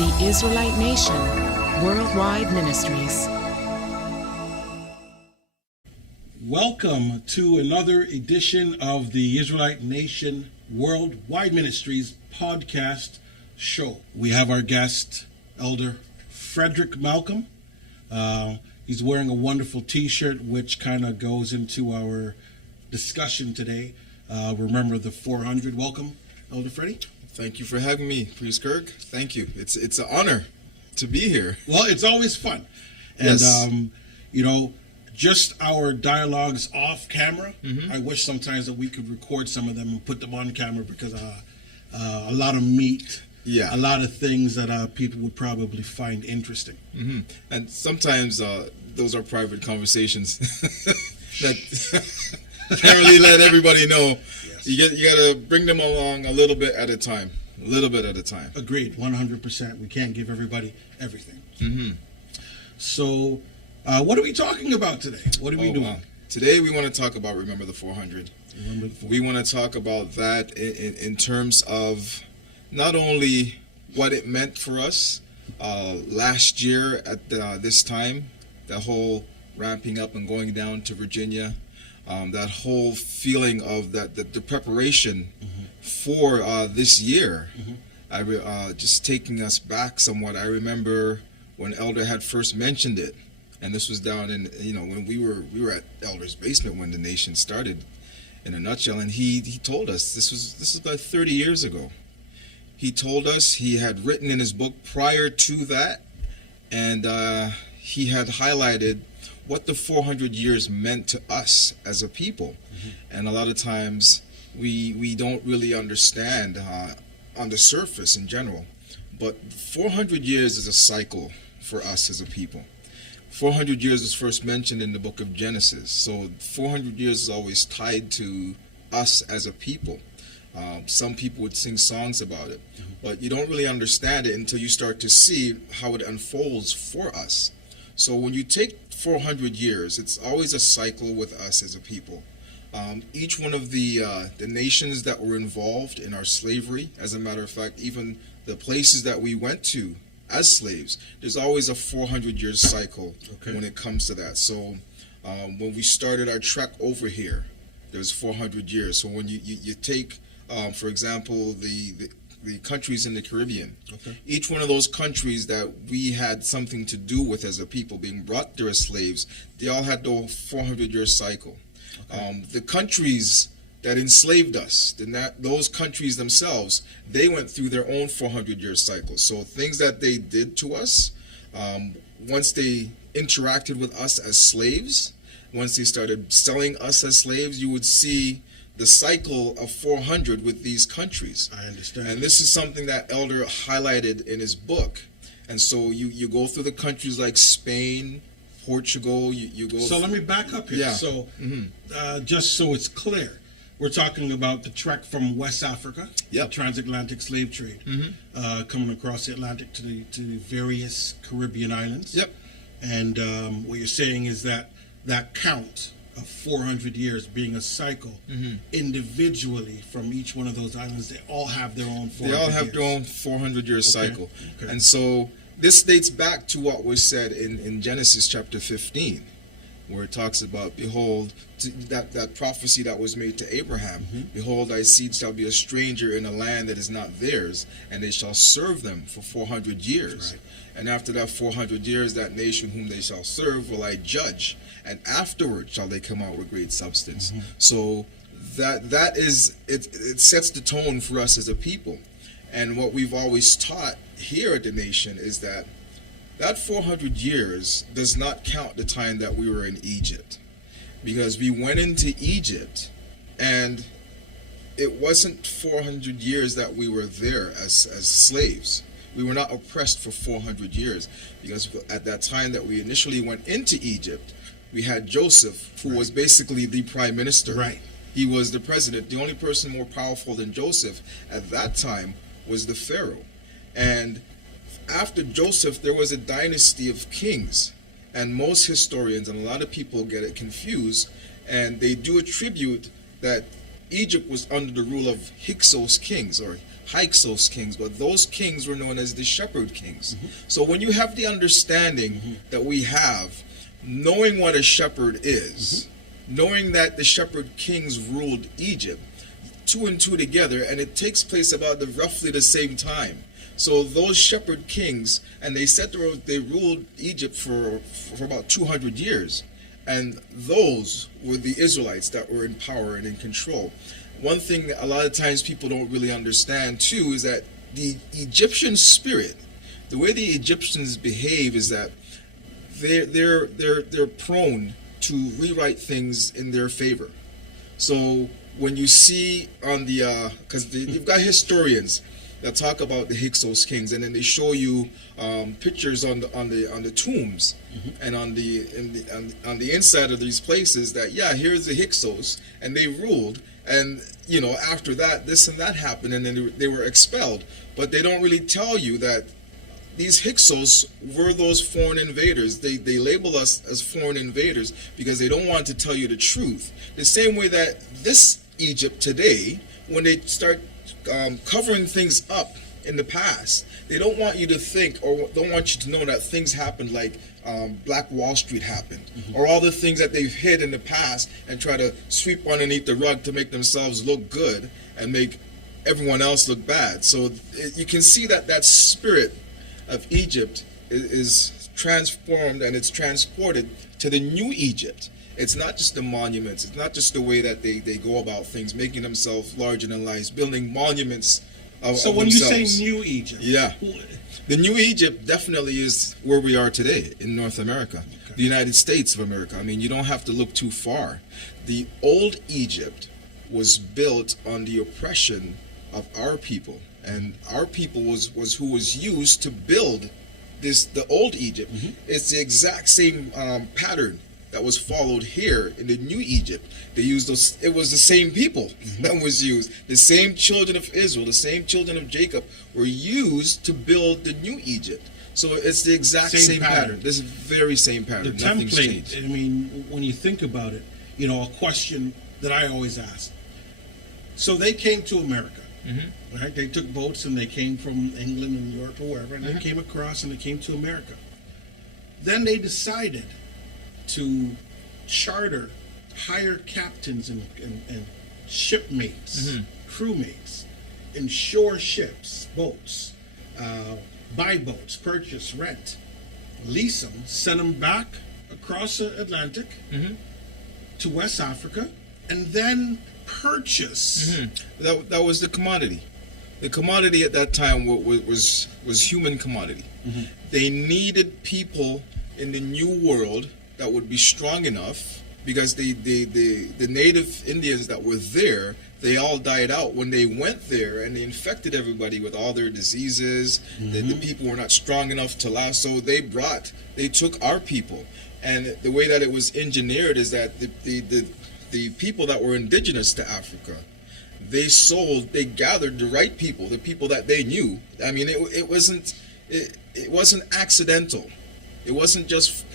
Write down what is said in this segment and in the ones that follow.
The Israelite Nation, Worldwide Ministries. Welcome to another edition of the Israelite Nation Worldwide Ministries podcast show. We have our guest, Elder Frederick Malcolm. He's wearing a wonderful t-shirt, which kind of goes into our discussion today. Remember the 400. Welcome, Elder Freddy. Thank you for having me, Priest Kirk. Thank you. It's an honor to be here. Well, it's always fun. And, Yes. Just our dialogues off camera, I wish sometimes that we could record some of them and put them on camera because a lot of meat, a lot of things that people would probably find interesting. And sometimes those are private conversations that can't really let everybody know. Yes. You got to bring them along a little bit at a time. Agreed, 100%. We can't give everybody everything. So, what are we talking about today? What are we doing? Wow. Today we want to talk about Remember the 400. We want to talk about that in terms of not only what it meant for us last year at this time, the whole ramping up and going down to Virginia, that whole feeling of the preparation for this year. Just taking us back somewhat, I remember when Elder had first mentioned it, and this was down in, when we were at Elder's basement when the nation started, in a nutshell, and he told us, this is about 30 years ago. He told us he had written in his book prior to that, and he had highlighted what the 400 years meant to us as a people. And a lot of times we don't really understand on the surface in general, but 400 years is a cycle for us as a people. 400 years was first mentioned in the book of Genesis, so 400 years is always tied to us as a people. Some people would sing songs about it, but you don't really understand it until you start to see how it unfolds for us. So when you take 400 years, it's always a cycle with us as a people. Each one of the nations that were involved in our slavery, as a matter of fact, even the places that we went to as slaves, there's always a 400-year cycle when it comes to that. So when we started our trek over here, there's 400 years. So when you take, for example, the countries in the Caribbean, each one of those countries that we had something to do with as a people, being brought there as slaves, they all had the 400-year cycle. The countries that enslaved us, those countries themselves, they went through their own 400-year cycle. So things that they did to us, once they interacted with us as slaves, once they started selling us as slaves, you would see the cycle of 400 with these countries. I understand. And this is something that Elder highlighted in his book. And so you go through the countries like Spain, Portugal, you go... So let me back up here. Yeah. So just so it's clear, we're talking about the trek from West Africa, the transatlantic slave trade, coming across the Atlantic to the various Caribbean islands. And what you're saying is that count of 400 years being a cycle individually from each one of those islands, they all have their own 400 years. They all have their own 400-year cycle. And so this dates back to what was said in Genesis chapter 15, where it talks about, behold, that prophecy that was made to Abraham, behold, thy seed shall be a stranger in a land that is not theirs, and they shall serve them for 400 years. And after that 400 years, that nation whom they shall serve will I judge, and afterward shall they come out with great substance. So that is, it sets the tone for us as a people. And what we've always taught here at the nation is that 400 years does not count the time that we were in Egypt, because we went into Egypt and it wasn't 400 years that we were there as slaves. We were not oppressed for 400 years, because at that time that we initially went into Egypt, we had Joseph, who was basically the prime minister. He was the president. The only person more powerful than Joseph at that time was the Pharaoh. And after Joseph, there was a dynasty of kings. And most historians and a lot of people get it confused, and they do attribute that Egypt was under the rule of Hyksos kings, or Hyksos kings, but those kings were known as the shepherd kings. So when you have the understanding that we have, knowing what a shepherd is, knowing that the shepherd kings ruled Egypt, two and two together, and it takes place about roughly the same time. So those shepherd kings, and they said they ruled Egypt for about 200 years, and those were the Israelites that were in power and in control. One thing that a lot of times people don't really understand too is that the Egyptian spirit, the way the Egyptians behave, is that they're prone to rewrite things in their favor. So when you see on the because you've got historians that talk about the Hyksos kings, and then they show you pictures on the tombs and on the inside of these places that, yeah, here's the Hyksos and they ruled, and you know, after that this and that happened, and then they were expelled. But they don't really tell you that these Hyksos were those foreign invaders. They label us as foreign invaders because they don't want to tell you the truth. The same way that this Egypt today, when they start covering things up in the past, they don't want you to think, or don't want you to know that things happened, like Black Wall Street happened, or all the things that they've hid in the past and try to sweep underneath the rug to make themselves look good and make everyone else look bad. So you can see that that spirit of Egypt is transformed, and it's transported to the new Egypt. It's not just the monuments. It's not just the way that they go about things, making themselves larger than life, building monuments of So when themselves. you say New Egypt, Yeah. The new Egypt definitely is where we are today in North America, the United States of America. I mean, you don't have to look too far. The old Egypt was built on the oppression of our people, and our people was who was used to build the old Egypt. It's the exact same pattern that was followed here in the new Egypt. They used those. It was the same people that was used. The same children of Israel, the same children of Jacob were used to build the new Egypt. So it's the exact same pattern. This very same pattern. the Nothing's template, changed. I mean, when you think about it, you know, a question that I always ask. So they came to America, right? They took boats and they came from England and Europe or wherever, and they came across and they came to America. Then they decided to hire captains and shipmates, crewmates, insure ships, boats, buy boats, purchase, rent, lease them, send them back across the Atlantic to West Africa, and then purchase. That was the commodity. The commodity at that time was human commodity. They needed people in the new world that would be strong enough, because the native Indians that were there, they all died out when they went there, and they infected everybody with all their diseases. The people were not strong enough to last, so they took our people. And the way that it was engineered is that the people that were indigenous to Africa, they gathered the right people, the people that they knew. I mean, it wasn't accidental. It wasn't just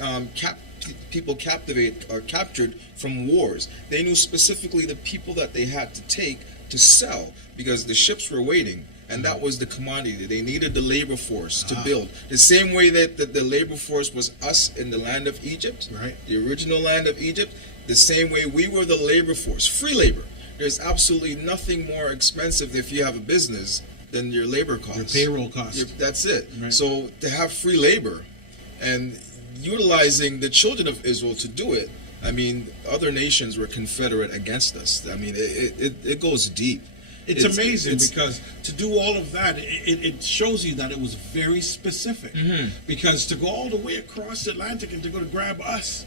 people captured from wars. They knew specifically the people that they had to take to sell, because the ships were waiting, and that was the commodity. They needed the labor force to build. The same way that the labor force was us in the land of Egypt, Right. the original land of Egypt, the same way we were the labor force, free labor. There's absolutely nothing more expensive if you have a business than your labor costs. Your payroll costs. That's it. Right. So to have free labor and utilizing the children of Israel to do it, I mean, other nations were confederate against us. I mean, it goes deep. It's amazing because to do all of that, it shows you that it was very specific. Because to go all the way across the Atlantic and to go to grab us,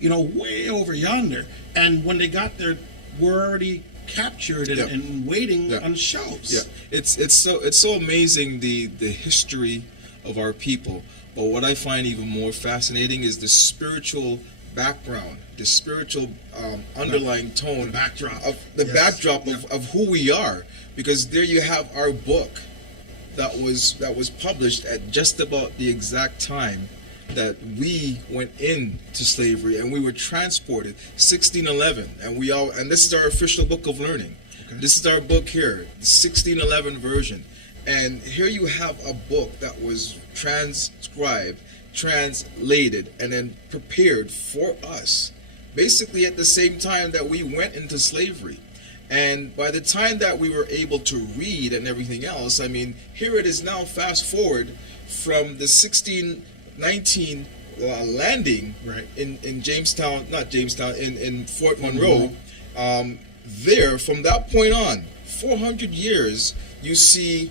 you know, way over yonder, and when they got there, we're already captured and waiting on shelves. Yeah, it's so amazing the history of our people. But what I find even more fascinating is the spiritual background, the spiritual underlying tone, The backdrop. the backdrop of who we are. Because there you have our book that was published at just about the exact time that we went into slavery, and we were transported 1611, and this is our official book of learning. Okay. This is our book here, the 1611 version. And here you have a book that was transcribed, translated, and then prepared for us, basically at the same time that we went into slavery. And by the time that we were able to read and everything else, I mean, here it is now, fast forward from the 1619 landing in Jamestown, not Jamestown, in Fort Monroe. There, from that point on, 400 years, you see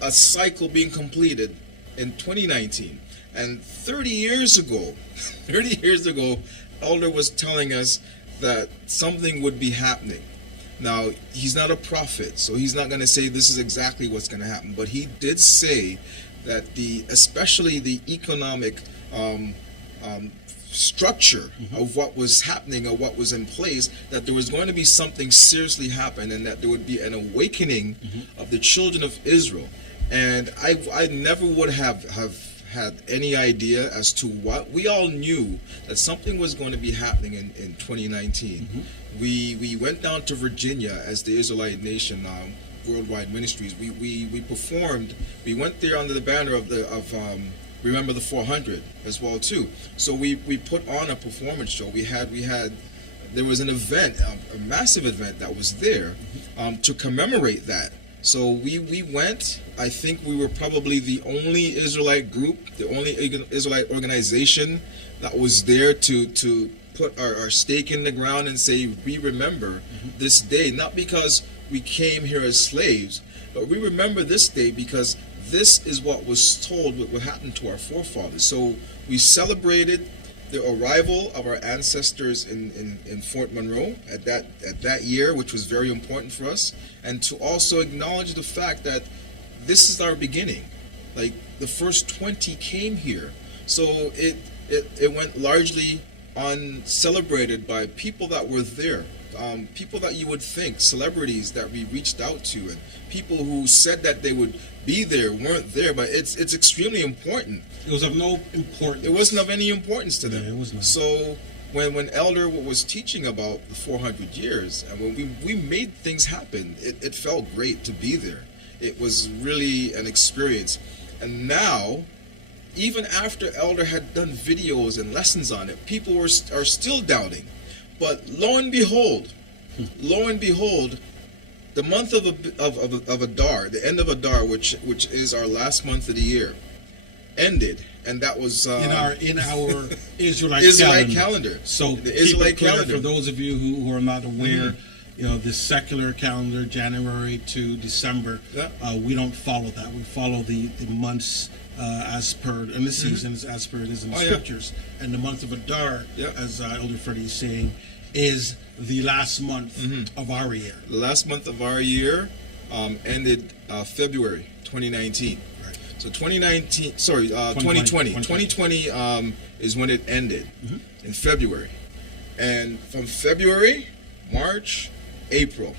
a cycle being completed in 2019. And 30 years ago, Elder was telling us that something would be happening. Now, he's not a prophet, so he's not going to say this is exactly what's going to happen. But he did say that especially the economic structure of what was happening or what was in place, that there was going to be something seriously happen, and that there would be an awakening of the children of Israel. And I never would have had any idea as to what. We all knew that something was going to be happening in 2019. We went down to Virginia as the Israelite Nation Worldwide Ministries. We performed. We went there under the banner of Remember the 400 as well too. So we put on a performance show. There was an event, a massive event that was there to commemorate that. So we went. I think we were probably the only Israelite group, the only Israelite organization that was there to put our stake in the ground and say we remember this day, not because we came here as slaves, but we remember this day because this is what was told what happened to our forefathers. So we celebrated the arrival of our ancestors in Fort Monroe at that year, which was very important for us, and to also acknowledge the fact that this is our beginning. Like the first 20 came here, so it went largely uncelebrated by people that were there. People that you would think, celebrities that we reached out to, and people who said that they would be there weren't there, but it's extremely important. It was of no importance. It wasn't of any importance to them. Yeah, it was not. So when Elder was teaching about the 400 years, and when we made things happen, it felt great to be there. It was really an experience. And now, even after Elder had done videos and lessons on it, people are still doubting. But lo and behold, the month of Adar, the end of Adar, which is our last month of the year, ended, and that was in our Israelite calendar. So the Israelite calendar. For those of you who are not aware, the secular calendar, January to December, we don't follow that. We follow the months as per, and the seasons as per it is in the scriptures. And the month of Adar, as Elder Freddy is saying, is the last month of our year. The last month of our year ended February 2019. Right. So 2020 is when it ended, in February. And from February, March, April,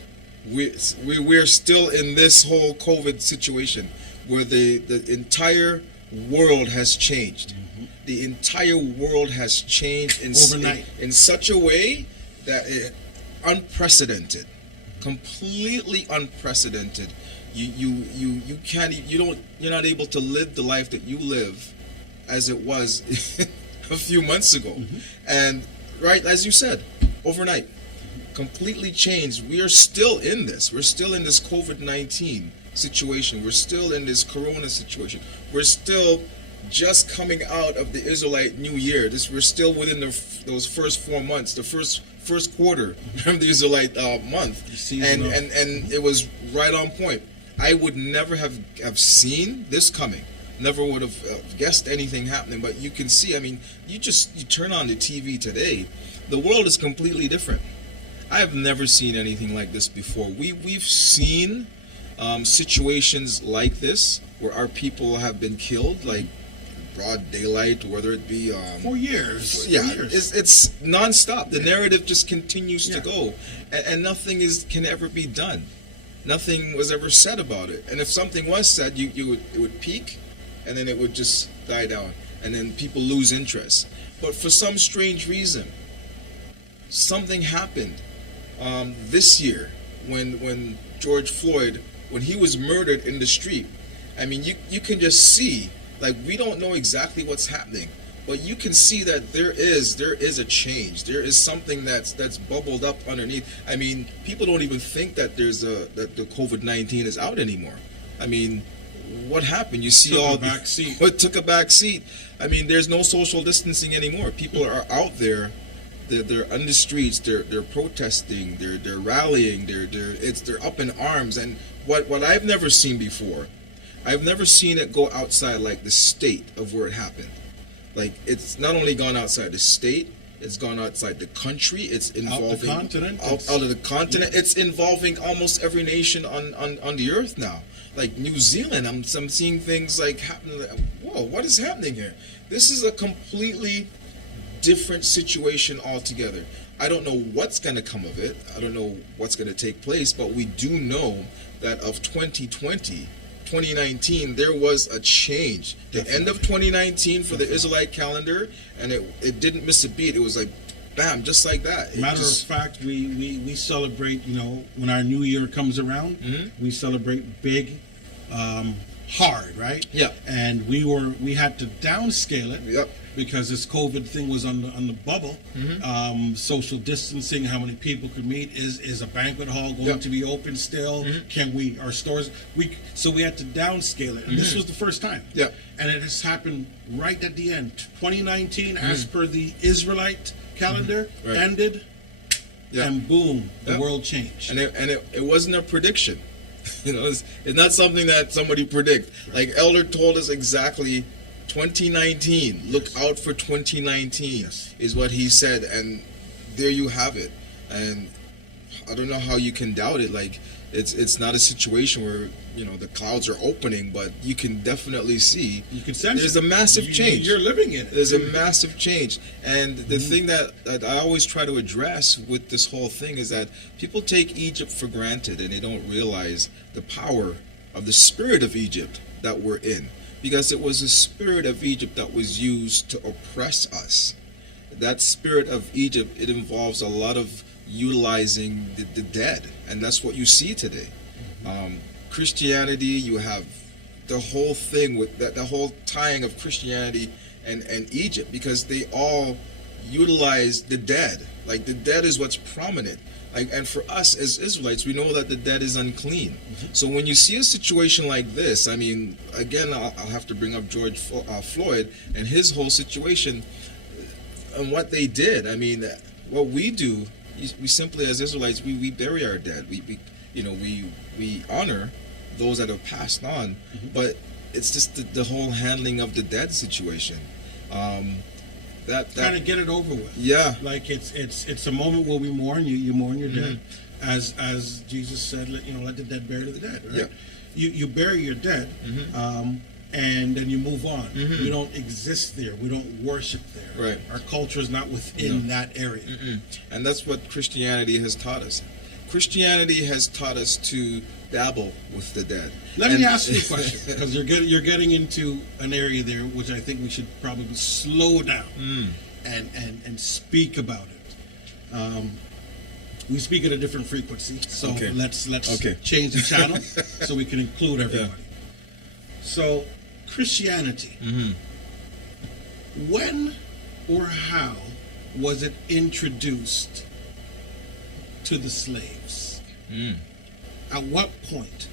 we're still in this whole COVID situation where the entire world has changed. The entire world has changed overnight in such a way that it unprecedented, completely unprecedented. You're not able to live the life that you live as it was a few months ago. And right, as you said, overnight, completely changed. We are still in this. We're still in this COVID-19 situation. We're still in this Corona situation. We're still just coming out of the Israelite New Year. We're still within those first 4 months, the first quarter of the Israelite month, and it was right on point. I would never have seen this coming. Never would have guessed anything happening. But you can see. I mean, you turn on the TV today, the world is completely different. I have never seen anything like this before. We've seen situations like this where our people have been killed, like broad daylight, whether it be for years. It's nonstop. The narrative just continues to go, and nothing can ever be done. Nothing was ever said about it. And if something was said, it would peak, and then it would just die down, and then people lose interest. But for some strange reason, something happened this year when George Floyd, when he was murdered in the street, I mean, you can just see, like, we don't know exactly what's happening, but you can see that there is a change. There is something that's bubbled up underneath. I mean, people don't even think that that the COVID-19 is out anymore. I mean, what happened? You see, What took a back seat. I mean, there's no social distancing anymore. People are out there. They're on the streets. They're protesting. They're rallying. They're up in arms. And what I've never seen before, I've never seen it go outside like the state of where it happened. Like, it's not only gone outside the state, it's gone outside the country. It's involving out of the continent. Yeah. It's involving almost every nation on the earth now. Like New Zealand, I'm seeing things like happening. Like, whoa, what is happening here? This is a completely different situation altogether. I don't know what's going to come of it. I don't know what's going to take place, but we do know that of 2019, there was a change. The end of 2019 for the Israelite calendar, and it didn't miss a beat. It was like, bam, just like that. Matter of fact, we celebrate, when our new year comes around, we celebrate big, hard, right? Yeah. And we had to downscale it. Yep. Because this COVID thing was on the bubble. Social distancing, how many people could meet, is a banquet hall going to be open still? Can our stores, so we had to downscale it, and this was the first time. Yeah. And it has happened right at the end. 2019, as per the Israelite calendar, ended, and boom, the world changed. And it wasn't a prediction. It's not something that somebody predict. Like Elder told us exactly. 2019, look out for 2019 is what he said, and there you have it. And I don't know how you can doubt it. Like, it's not a situation where the clouds are opening, but you can definitely see, you can sense there's a massive change. You're living in it. There's a massive change. And the thing that I always try to address with this whole thing is that people take Egypt for granted, and they don't realize the power of the spirit of Egypt that we're in. Because it was the spirit of Egypt that was used to oppress us. That spirit of Egypt, it involves a lot of utilizing the dead. And that's what you see today. Christianity, you have the whole thing with the whole tying of Christianity and Egypt, because they all utilize the dead. Like, the dead is what's prominent. And for us as Israelites, we know that the dead is unclean. So when you see a situation like this, I mean, again, I'll have to bring up George Floyd and his whole situation and what they did. I mean, what we do, we simply, as Israelites, we bury our dead. We honor those that have passed on, but it's just the whole handling of the dead situation. That kind of get it over with. Yeah. Like, it's a moment where we mourn. You mourn your dead, as Jesus said. Let the dead bury the dead. Right? Yeah. You bury your dead, and then you move on. We don't exist there. We don't worship there. Right. Our culture is not within that area. And that's what Christianity has taught us. Christianity has taught us to dabble with the dead. Let me ask you a question, because you're getting into an area there which I think we should probably slow down and speak about it. We speak at a different frequency, so let's change the channel so we can include everybody. So, Christianity, when or how was it introduced to the slaves? At what point?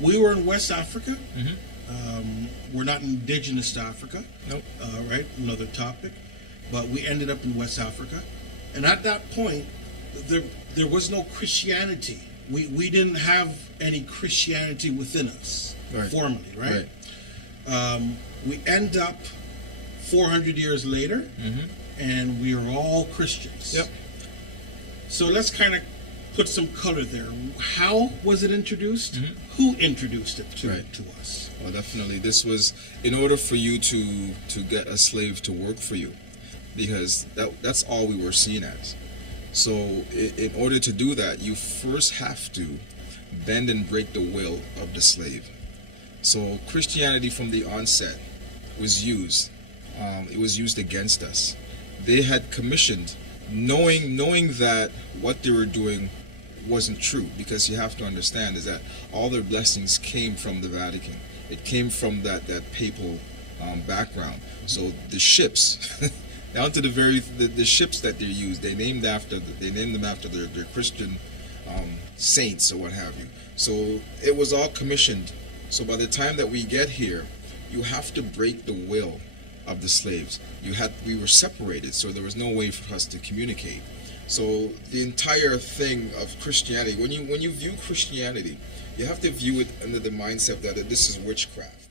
We were in West Africa. We're not indigenous to Africa. Nope. Right? Another topic. But we ended up in West Africa. And at that point, there was no Christianity. We didn't have any Christianity within us formally, right? We end up 400 years later, and we are all Christians. Yep. So let's kind of put some color there. How was it introduced? Who introduced it to us? Well, definitely. This was in order for you to get a slave to work for you, because that's all we were seen as. So in order to do that, you first have to bend and break the will of the slave. So Christianity from the onset was used. It was used against us. They had commissioned, knowing that what they were doing wasn't true, because you have to understand is that all their blessings came from the Vatican. It came from that papal background. So the ships, down to the ships that they used, they named them after their Christian saints or what have you. So it was all commissioned. So by the time that we get here, you have to break the will of the slaves. We were separated, so there was no way for us to communicate. So the entire thing of Christianity, when you view Christianity, you have to view it under the mindset that this is witchcraft.